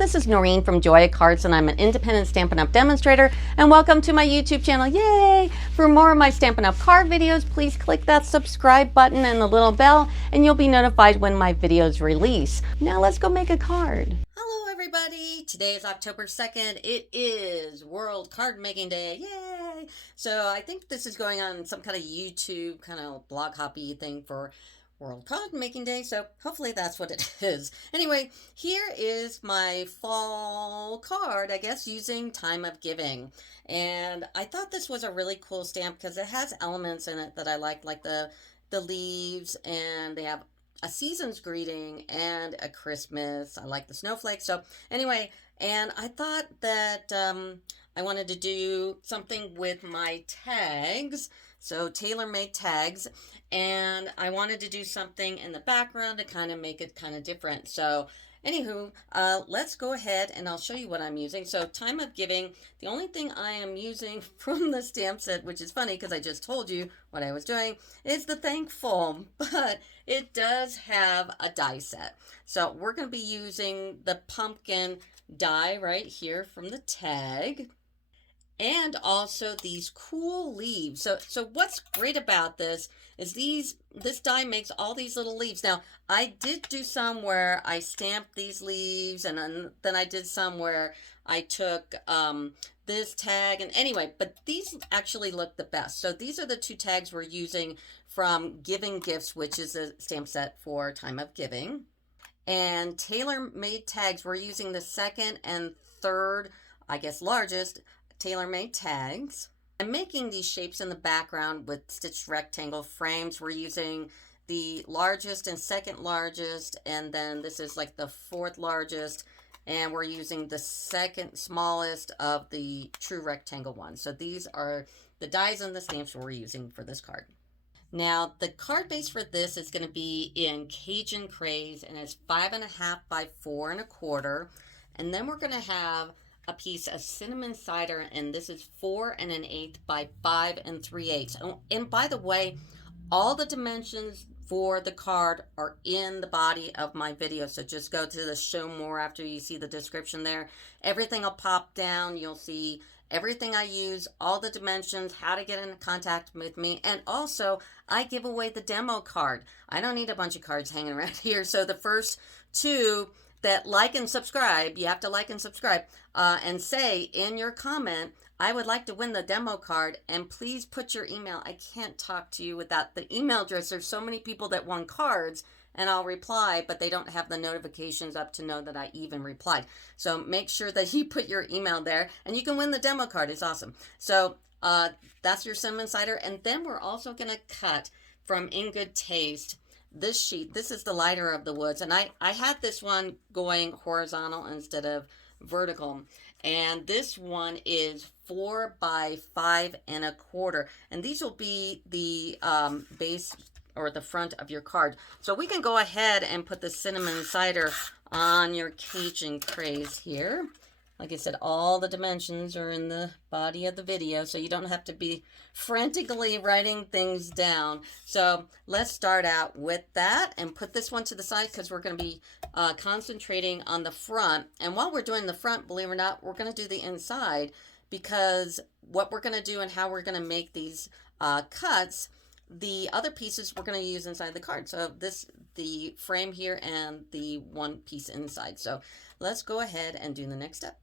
this is Noreen from Joya Cards, and I'm an independent Stampin' Up! Demonstrator, and welcome to my YouTube channel. Yay! For more of my Stampin' Up! Card videos, please click that subscribe button and the little bell, and you'll be notified when my videos release. Now let's go make a card. Hello everybody! Today is October 2nd. It is World Card Making Day. Yay! So I think this is going on some kind of YouTube kind of blog hoppy thing for World Card Making Day, so hopefully that's what it is. Anyway, here is my fall card, I guess, using Time of Giving. And I thought this was a really cool stamp because it has elements in it that I like the leaves, and they have a season's greeting and a Christmas. I like the snowflakes. So anyway, and I thought that I wanted to do something with my tags. So tailor-made tags, and I wanted to do something in the background to kind of make it kind of different. So anywho, let's go ahead and I'll show you what I'm using. So Time of Giving, the only thing I am using from the stamp set, which is funny because I just told you what I was doing, is the Thankful, but it does have a die set. So we're going to be using the pumpkin die right here from the tag. And also these cool leaves. So what's great about this is this die makes all these little leaves. Now, I did do some where I stamped these leaves, and then I did some where I took this tag. And anyway, but these actually look the best. So these are the two tags we're using from Giving Gifts, which is a stamp set for Time of Giving. And tailor-made tags, we're using the second and third, I guess, largest tailor-made tags. I'm making these shapes in the background with stitched rectangle frames. We're using the largest and second largest, and then this is like the fourth largest, and we're using the second smallest of the true rectangle ones. So these are the dies and the stamps we're using for this card. Now, the card base for this is going to be in Cajun Craze, and it's 5.5 by 4 1/4. And then we're going to have a piece of cinnamon cider, and this is 4 1/8 by 5 3/8. And by the way, all the dimensions for the card are in the body of my video, so just go to the show more after you see the description there. Everything will pop down. You'll see everything I use, all the dimensions, how to get in contact with me, and also I give away the demo card. I don't need a bunch of cards hanging around here, so the first two that like and subscribe, you have to like and subscribe, and say in your comment, I would like to win the demo card, and please put your email. I can't talk to you without the email address. There's so many people that won cards, and I'll reply, but they don't have the notifications up to know that I even replied. So make sure that you put your email there, and you can win the demo card. It's awesome. So that's your cinnamon cider, and then we're also going to cut from In Good Taste this sheet. This is the lighter of the woods, and I had this one going horizontal instead of vertical, and this one is 4 by 5 1/4, and these will be the base or the front of your card. So we can go ahead and put the cinnamon cider on your Cajun Craze here. Like I said, all the dimensions are in the body of the video, so you don't have to be frantically writing things down. So let's start out with that and put this one to the side because we're going to be concentrating on the front. And while we're doing the front, believe it or not, we're going to do the inside, because what we're going to do and how we're going to make these cuts, the other pieces we're going to use inside the card. So the frame here and the one piece inside. So let's go ahead and do the next step.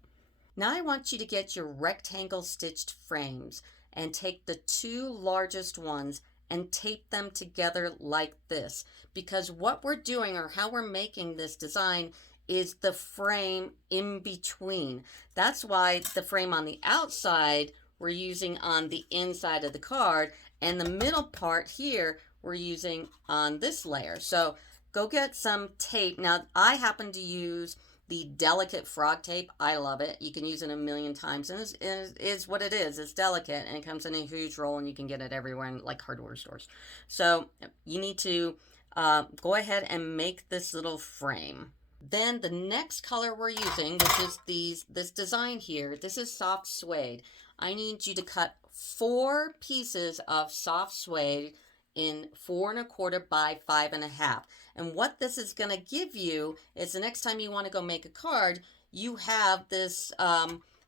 Now I want you to get your rectangle stitched frames and take the two largest ones and tape them together like this, because what we're doing or how we're making this design is the frame in between. That's why the frame on the outside we're using on the inside of the card, and the middle part here we're using on this layer. So go get some tape. Now I happen to use the delicate frog tape. I love it. You can use it a million times, and it is what it is. It's delicate, and it comes in a huge roll, and you can get it everywhere in like hardware stores. So you need to go ahead and make this little frame. Then the next color we're using, which is this design here, this is soft suede. I need you to cut 4 pieces of soft suede in 4 1/4 by 5 1/2. And what this is going to give you is the next time you want to go make a card, you have this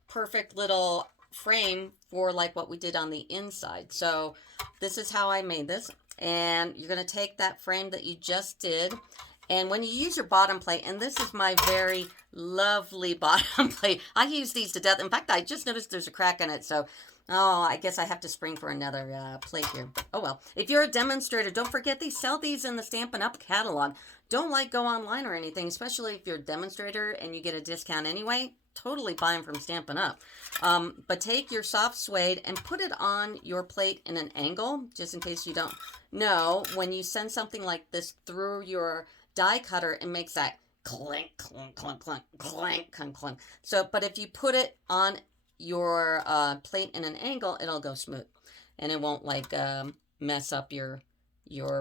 perfect little frame for like what we did on the inside. So this is how I made this. And you're going to take that frame that you just did. And when you use your bottom plate, and this is my very lovely bottom plate. I use these to death. In fact, I just noticed there's a crack in it. So, oh, I guess I have to spring for another plate here. But, oh, well. If you're a demonstrator, don't forget they sell these in the Stampin' Up catalog. Don't like go online or anything, especially if you're a demonstrator and you get a discount anyway. Totally buy them from Stampin' Up. But take your soft suede and put it on your plate in an angle, just in case you don't know. When you send something like this through your die cutter, it makes that clink, clink, clink, clink, clink, clink, clink. So, but if you put it on your plate in an angle, it'll go smooth, and it won't like mess up your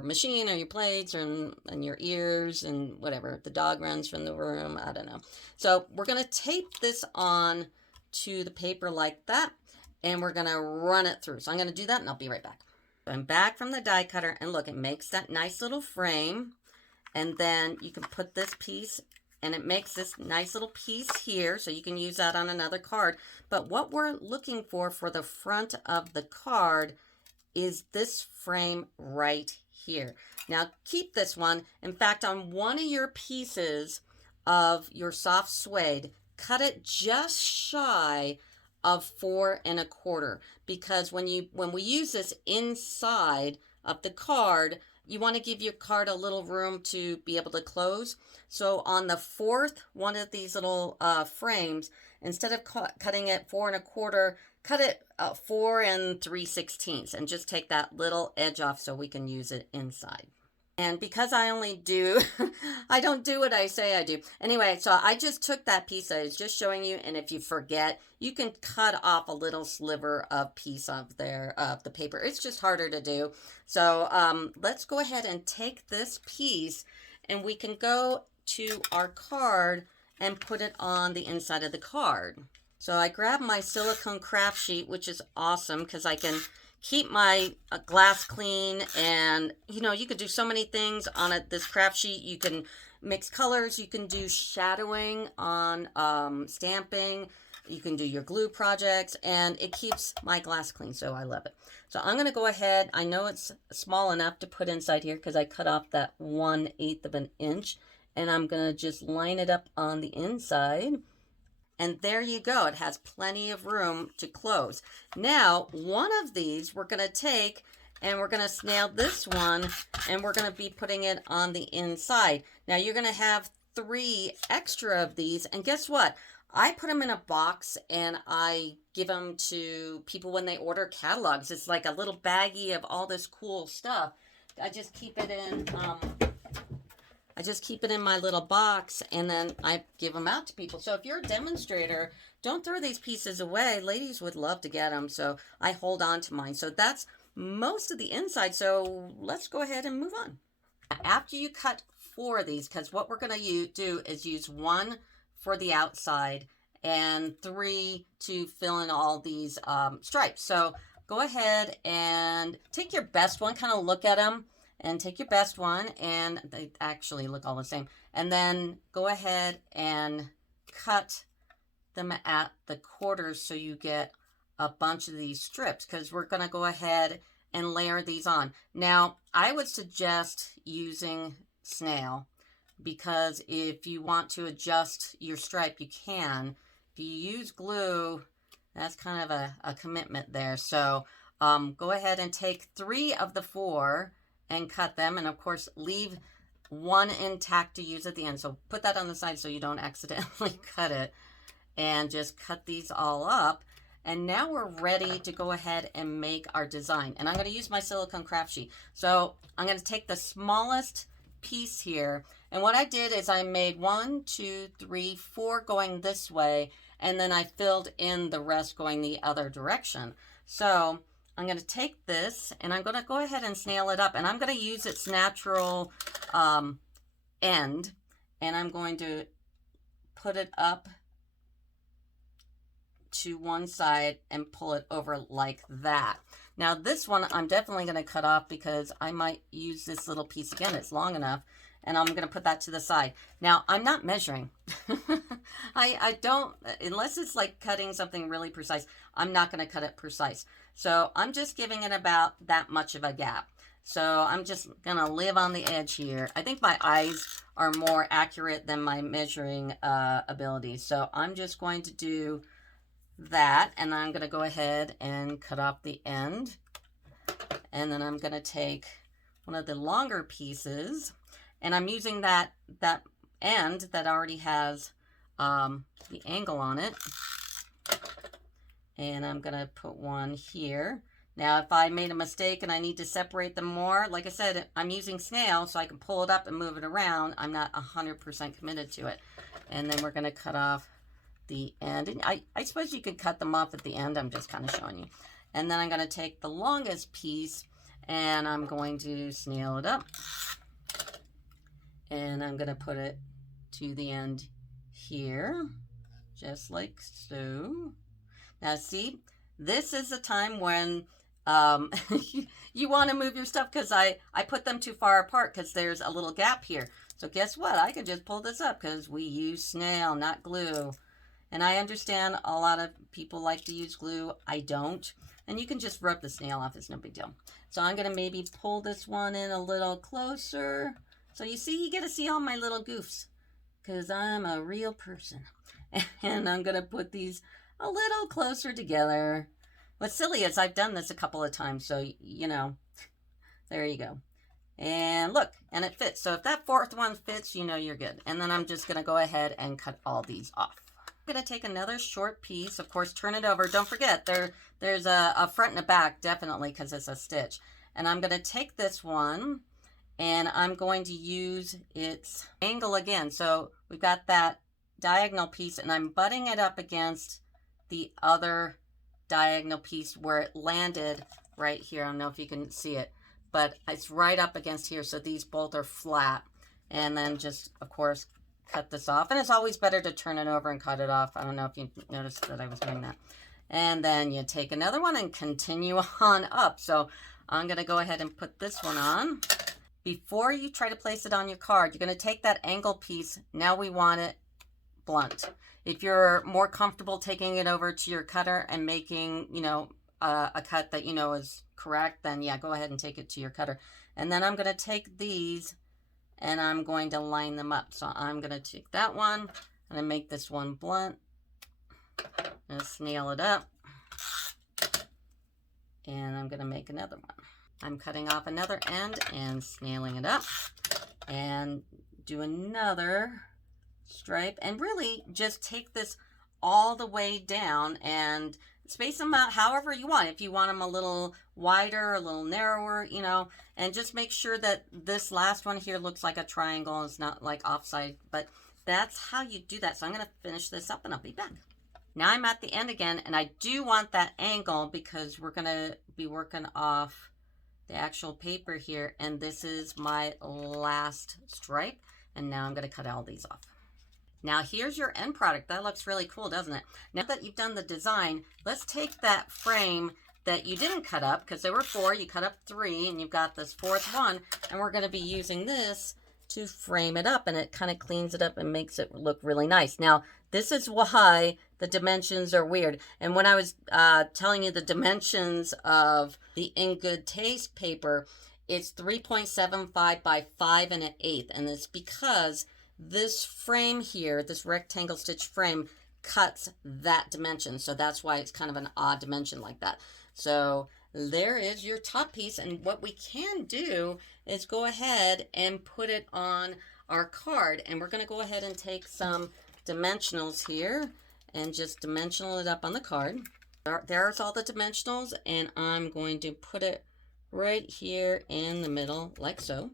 machine or your plates and your ears and whatever. The dog runs from the room. I don't know. So we're going to tape this on to the paper like that, and we're going to run it through. So I'm going to do that, and I'll be right back. So I'm back from the die cutter, and look, it makes that nice little frame. And then you can put this piece, and it makes this nice little piece here, so you can use that on another card. But what we're looking for the front of the card is this frame right here. Now keep this one. In fact, on one of your pieces of your soft suede, cut it just shy of 4 1/4, because when we use this inside of the card, you want to give your card a little room to be able to close. So on the fourth one of these little frames, instead of cutting it 4 1/4, cut it 4 3/16, and just take that little edge off so we can use it inside. And because I only do, I don't do what I say I do. Anyway, so I just took that piece I was just showing you, and if you forget, you can cut off a little sliver of piece of the paper. It's just harder to do. So let's go ahead and take this piece, and we can go to our card and put it on the inside of the card. So I grabbed my silicone craft sheet, which is awesome because I can keep my glass clean, and you could do so many things on this craft sheet. You can mix colors, you can do shadowing on stamping, you can do your glue projects, and it keeps my glass clean, so I love it. So I'm going to go ahead, I know it's small enough to put inside here because I cut off that 1/8 of an inch, and I'm going to just line it up on the inside. And there you go. It has plenty of room to close. Now, one of these we're going to take, and we're going to snail this one, and we're going to be putting it on the inside. Now, you're going to have 3 extra of these, and guess what? I put them in a box, and I give them to people when they order catalogs. It's like a little baggie of all this cool stuff. I just keep it in my little box, and then I give them out to people. So if you're a demonstrator, don't throw these pieces away. Ladies would love to get them, so I hold on to mine. So that's most of the inside, so let's go ahead and move on. After you cut 4 of these, because what we're going to do is use 1 for the outside and 3 to fill in all these stripes. So go ahead and take your best one, kind of look at them, and take your best one, and they actually look all the same. And then go ahead and cut them at the quarters so you get a bunch of these strips, because we're going to go ahead and layer these on. Now, I would suggest using snail, because if you want to adjust your stripe, you can. If you use glue, that's kind of a commitment there. So go ahead and take 3 of the 4 and cut them, and of course leave 1 intact to use at the end. So put that on the side so you don't accidentally cut it, and just cut these all up. And now we're ready to go ahead and make our design. And I'm going to use my silicone craft sheet. So I'm going to take the smallest piece here, and what I did is I made 1, 2, 3, 4 going this way, and then I filled in the rest going the other direction. So I'm going to take this, and I'm going to go ahead and snail it up, and I'm going to use its natural end, and I'm going to put it up to one side and pull it over like that. Now this one I'm definitely going to cut off because I might use this little piece again. It's long enough, and I'm going to put that to the side. Now, I'm not measuring. I don't, unless it's like cutting something really precise, I'm not going to cut it precise. So I'm just giving it about that much of a gap. So I'm just going to live on the edge here. I think my eyes are more accurate than my measuring abilities. So I'm just going to do that, and I'm going to go ahead and cut off the end. And then I'm going to take one of the longer pieces, and I'm using that end that already has the angle on it. And I'm going to put one here. Now, if I made a mistake and I need to separate them more, like I said, I'm using snail, so I can pull it up and move it around. I'm not 100% committed to it. And then we're going to cut off the end. And I suppose you could cut them off at the end. I'm just kind of showing you. And then I'm going to take the longest piece, and I'm going to snail it up. And I'm going to put it to the end here, just like so. Now, see, this is a time when you want to move your stuff, because I put them too far apart because there's a little gap here. So guess what? I could just pull this up because we use snail, not glue. And I understand a lot of people like to use glue. I don't. And you can just rub the snail off. It's no big deal. So I'm going to maybe pull this one in a little closer. So you see, you get to see all my little goofs, because I'm a real person. And I'm going to put these a little closer together. What's silly is I've done this a couple of times, so, you know, there you go. And look, and it fits. So if that fourth one fits, you know you're good. And then I'm just going to go ahead and cut all these off. I'm going to take another short piece, of course, turn it over. Don't forget, there's a front and a back, definitely, because it's a stitch. And I'm going to take this one, and I'm going to use its angle again. So we've got that diagonal piece, and I'm butting it up against the other diagonal piece where it landed right here. I don't know if you can see it, but it's right up against here. So these both are flat. And then just, of course, cut this off. And it's always better to turn it over and cut it off. I don't know if you noticed that I was doing that. And then you take another one and continue on up. So I'm going to go ahead and put this one on. Before you try to place it on your card, you're going to take that angle piece. Now we want it blunt. If you're more comfortable taking it over to your cutter and making, you know, a cut that you know is correct, then yeah, go ahead and take it to your cutter. And then I'm going to take these and I'm going to line them up. So I'm going to take that one and I make this one blunt and snail it up. And I'm going to make another one. I'm cutting off another end and snailing it up and do another stripe, and really just take this all the way down and space them out however you want. If you want them a little wider, a little narrower, you know, and just make sure that this last one here looks like a triangle. It's not like offside, but that's how you do that. So I'm going to finish this up and I'll be back. Now I'm at the end again, and I do want that angle because we're going to be working off the actual paper here, and this is my last stripe, and now I'm going to cut all these off. Now here's your end product. That looks really cool, doesn't it? Now that you've done the design, let's take that frame that you didn't cut up, because there were 4, you cut up 3, and you've got this 4th one, and we're going to be using this to frame it up, and it kind of cleans it up and makes it look really nice. Now, this is why the dimensions are weird. And when I was telling you the dimensions of the In Good Taste paper, it's 3.75 by 5 1/8, and it's because this frame here, this rectangle stitch frame, cuts that dimension. So that's why it's kind of an odd dimension like that. So there is your top piece. And what we can do is go ahead and put it on our card. And we're going to go ahead and take some dimensionals here and just dimensional it up on the card. There's all the dimensionals. And I'm going to put it right here in the middle like so.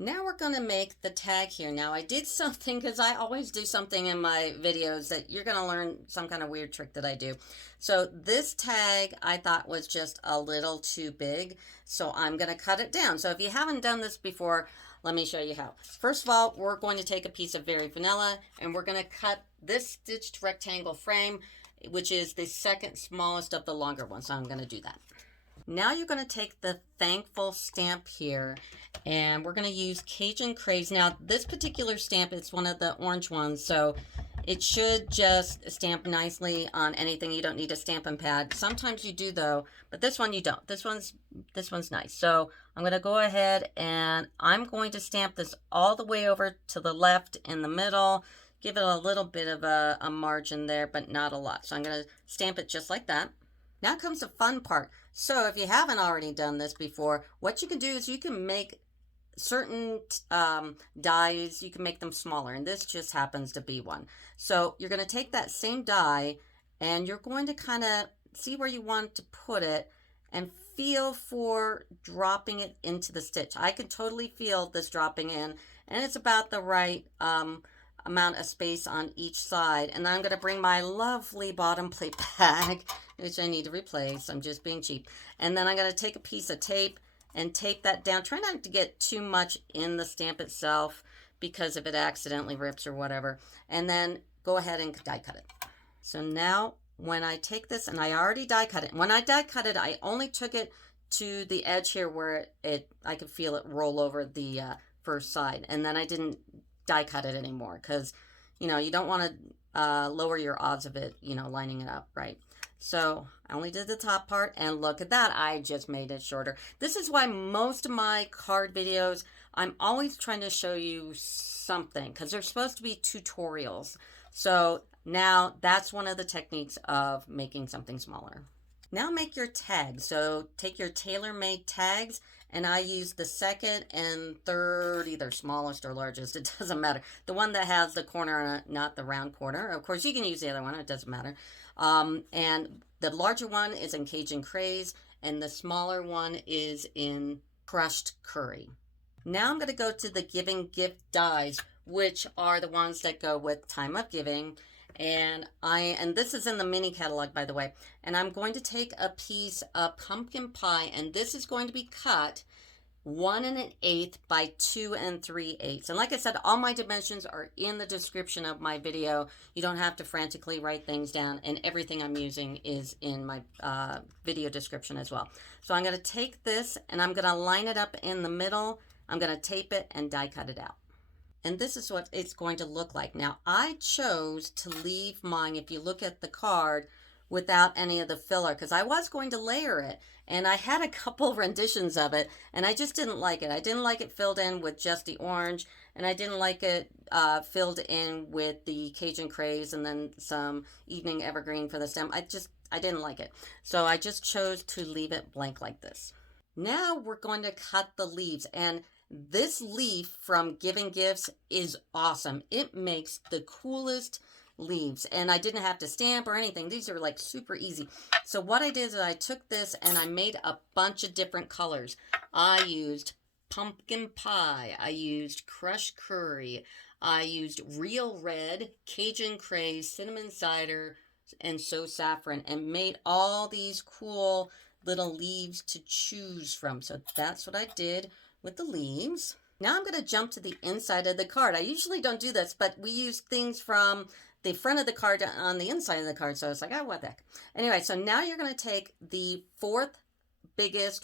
Now we're going to make the tag here. Now I did something, because I always do something in my videos that you're going to learn some kind of weird trick that I do. So this tag I thought was just a little too big, so I'm going to cut it down. So if you haven't done this before, let me show you how. First of all, we're going to take a piece of Very Vanilla, and we're going to cut this stitched rectangle frame, which is the second smallest of the longer ones. So I'm going to do that. Now you're going to take the thankful stamp here, and we're going to use Cajun Craze. Now this particular stamp is one of the orange ones, so it should just stamp nicely on anything. You don't need a stamping pad. Sometimes you do though, but this one you don't. This one's nice. So I'm going to go ahead and I'm going to stamp this all the way over to the left in the middle. Give it a little bit of a margin there, but not a lot. So I'm going to stamp it just like that. Now comes the fun part. So if you haven't already done this before, what you can do is you can make certain dies, you can make them smaller, and this just happens to be one. So you're going to take that same die and you're going to kind of see where you want to put it and feel for dropping it into the stitch. I can totally feel this dropping in, and it's about the right amount of space on each side. And I'm going to bring my lovely bottom plate bag, which I need to replace. I'm just being cheap. And then I'm going to take a piece of tape and tape that down. Try not to get too much in the stamp itself, because if it accidentally rips or whatever. And then go ahead and die cut it. So now when I take this, and I already die cut it. When I die cut it, I only took it to the edge here where I could feel it roll over the first side. And then I didn't die cut it anymore, because you don't want to lower your odds of it lining it up right. So I only did the top part, and look at that, I just made it shorter. This is why most of my card videos, I'm always trying to show you something, because they're supposed to be tutorials. So now that's one of the techniques of making something smaller. Now make your tags. So take your tailor-made tags, and I use the second and third, either smallest or largest, it doesn't matter. The one that has the corner, not the round corner. Of course, you can use the other one, it doesn't matter. And the larger one is in Cajun Craze, and the smaller one is in Crushed Curry. Now I'm going to go to the Giving Gift dies, which are the ones that go with Time of Giving. And this is in the mini catalog, by the way, and I'm going to take a piece of pumpkin pie, and this is going to be cut 1 1/8 by 2 3/8. And like I said, all my dimensions are in the description of my video. You don't have to frantically write things down, and everything I'm using is in my video description as well. So I'm going to take this and I'm going to line it up in the middle. I'm going to tape it and die cut it out. And this is what it's going to look like. Now, I chose to leave mine, if you look at the card, without any of the filler, because I was going to layer it, and I had a couple renditions of it, and I just didn't like it. I didn't like it filled in with just the orange, and I didn't like it filled in with the Cajun Craze and then some Evening Evergreen for the stem. I didn't like it. So I just chose to leave it blank like this. Now we're going to cut the leaves, and this leaf from Giving Gifts is awesome. It makes the coolest leaves, and I didn't have to stamp or anything. These are like super easy. So what I did is I took this and I made a bunch of different colors. I used pumpkin pie, I used crushed curry, I used real red, Cajun Craze, cinnamon cider, and so saffron, and made all these cool little leaves to choose from. So that's what I did with the leaves. Now I'm going to jump to the inside of the card. I usually don't do this, but we use things from the front of the card on the inside of the card. So it's like, oh, what the heck. Anyway, so now you're going to take the fourth biggest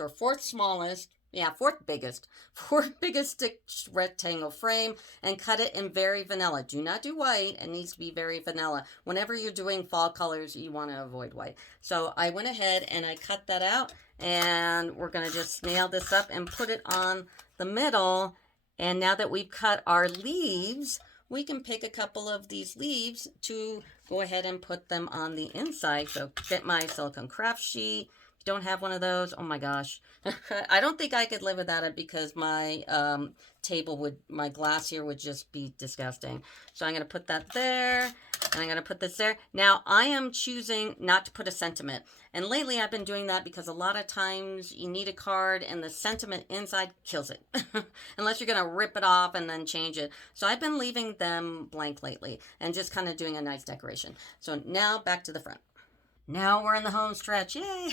stitched rectangle frame and cut it in very vanilla. Do not do white. It needs to be very vanilla. Whenever you're doing fall colors, you want to avoid white. So I went ahead and I cut that out, and we're going to just nail this up and put it on the middle. And now that we've cut our leaves, we can pick a couple of these leaves to go ahead and put them on the inside. So get my silicone craft sheet. Don't have one of those, oh my gosh. I don't think I could live without it, because my my glass here would just be disgusting. So I'm going to put that there, and I'm going to put this there. Now I am choosing not to put a sentiment, and lately I've been doing that because a lot of times you need a card and the sentiment inside kills it unless you're going to rip it off and then change it. So I've been leaving them blank lately and just kind of doing a nice decoration. So now back to the front. Now we're in the home stretch, yay!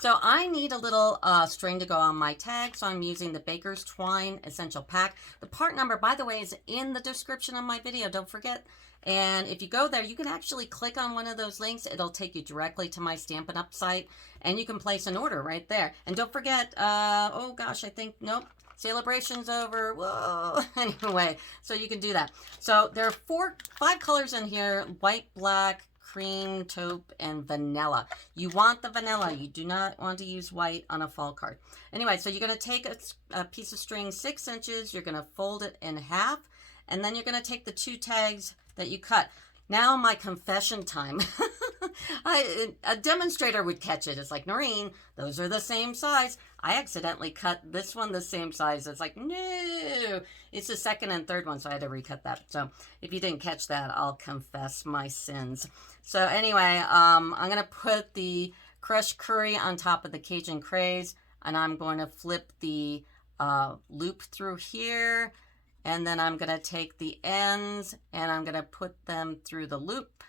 So I need a little string to go on my tag, so I'm using the Baker's Twine Essential Pack. The part number, by the way, is in the description of my video, don't forget. And if you go there, you can actually click on one of those links. It'll take you directly to my Stampin' Up site, and you can place an order right there. And don't forget, oh gosh, I think, nope, celebration's over. Whoa. Anyway, so you can do that. So there are 5 colors in here: white, black, cream, taupe, and vanilla. You want the vanilla. You do not want to use white on a fall card. Anyway, so you're going to take a piece of string 6 inches. You're going to fold it in half, and then you're going to take the 2 tags that you cut. Now my confession time. A demonstrator would catch it. It's like, Noreen, those are the same size. I accidentally cut this one the same size. It's like, no, it's the second and third one, so I had to recut that. So if you didn't catch that, I'll confess my sins. So anyway, I'm going to put the crushed curry on top of the Cajun craze, and I'm going to flip the loop through here, and then I'm going to take the ends and I'm going to put them through the loop.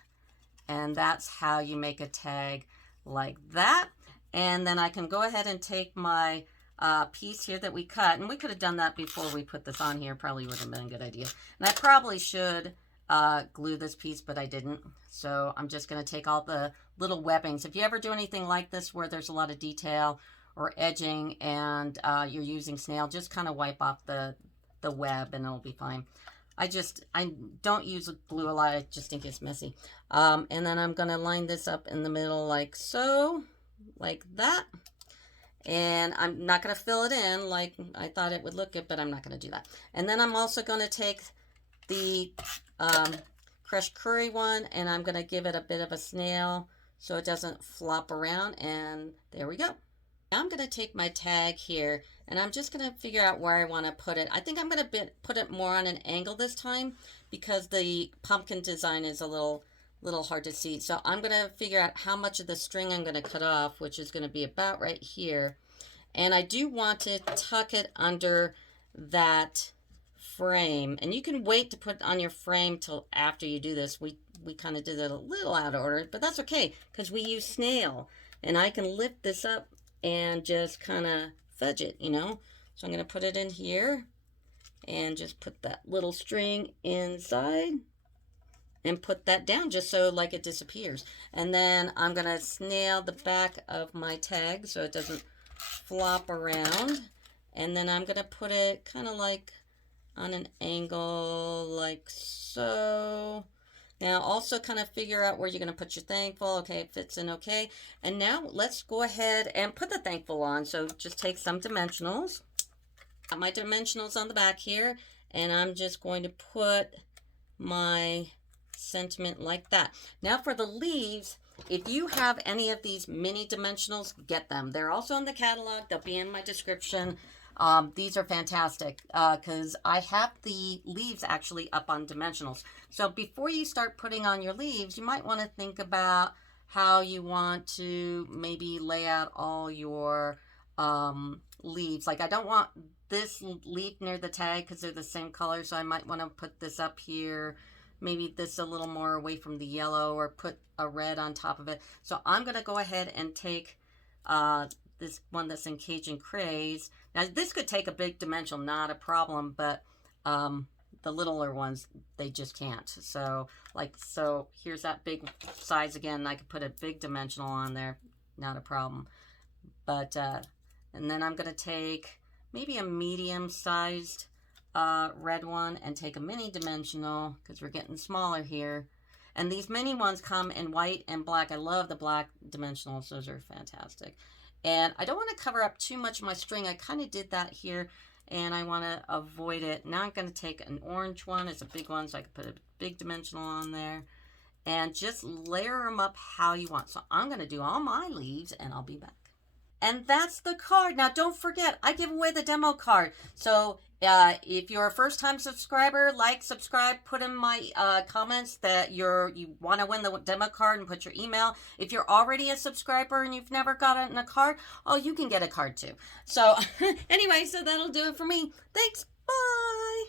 And that's how you make a tag like that. And then I can go ahead and take my piece here that we cut. And we could have done that before we put this on here. Probably would have been a good idea. And I probably should glue this piece, but I didn't. So I'm just going to take all the little webbings. If you ever do anything like this where there's a lot of detail or edging and you're using snail, just kind of wipe off the web and it'll be fine. I don't use glue a lot just in case it's messy. And then I'm going to line this up in the middle like so, like that. And I'm not going to fill it in like I thought it would look good, but I'm not going to do that. And then I'm also going to take the crushed curry one, and I'm going to give it a bit of a snail so it doesn't flop around. And there we go. Now I'm going to take my tag here, and I'm just going to figure out where I want to put it. I think I'm going to put it more on an angle this time because the pumpkin design is a little hard to see. So I'm going to figure out how much of the string I'm going to cut off, which is going to be about right here. And I do want to tuck it under that frame. And you can wait to put it on your frame till after you do this. We kind of did it a little out of order, but that's okay because we use snail. And I can lift this up and just kind of fudge it, you know. So I'm going to put it in here and just put that little string inside and put that down just so like it disappears. And then I'm going to snail the back of my tag so it doesn't flop around. And then I'm going to put it kind of like on an angle like so. Now also kind of figure out where you're going to put your thankful. Okay, it fits in okay. And now let's go ahead and put the thankful on. So just take some dimensionals. Got my dimensionals on the back here. And I'm just going to put my sentiment like that. Now for the leaves, if you have any of these mini dimensionals, get them. They're also in the catalog. They'll be in my description. These are fantastic because I have the leaves actually up on dimensionals. So before you start putting on your leaves, you might want to think about how you want to maybe lay out all your leaves. Like I don't want this leaf near the tag because they're the same color. So I might want to put this up here. Maybe this a little more away from the yellow or put a red on top of it. So I'm going to go ahead and take this one that's in Cajun Craze. Now this could take a big dimensional, not a problem, but the littler ones, they just can't. So so here's that big size again. I could put a big dimensional on there, not a problem. But, and then I'm going to take maybe a medium sized red one and take a mini dimensional because we're getting smaller here. And these mini ones come in white and black. I love the black dimensionals. Those are fantastic. And I don't want to cover up too much of my string. I kind of did that here and I want to avoid it. Now I'm going to take an orange one. It's a big one, so I can put a big dimensional on there and just layer them up how you want. So I'm going to do all my leaves and I'll be back. And that's the card. Now, don't forget, I give away the demo card. So if you're a first-time subscriber, like, subscribe, put in my comments that you want to win the demo card and put your email. If you're already a subscriber and you've never gotten a card, oh, you can get a card too. So anyway, so that'll do it for me. Thanks. Bye.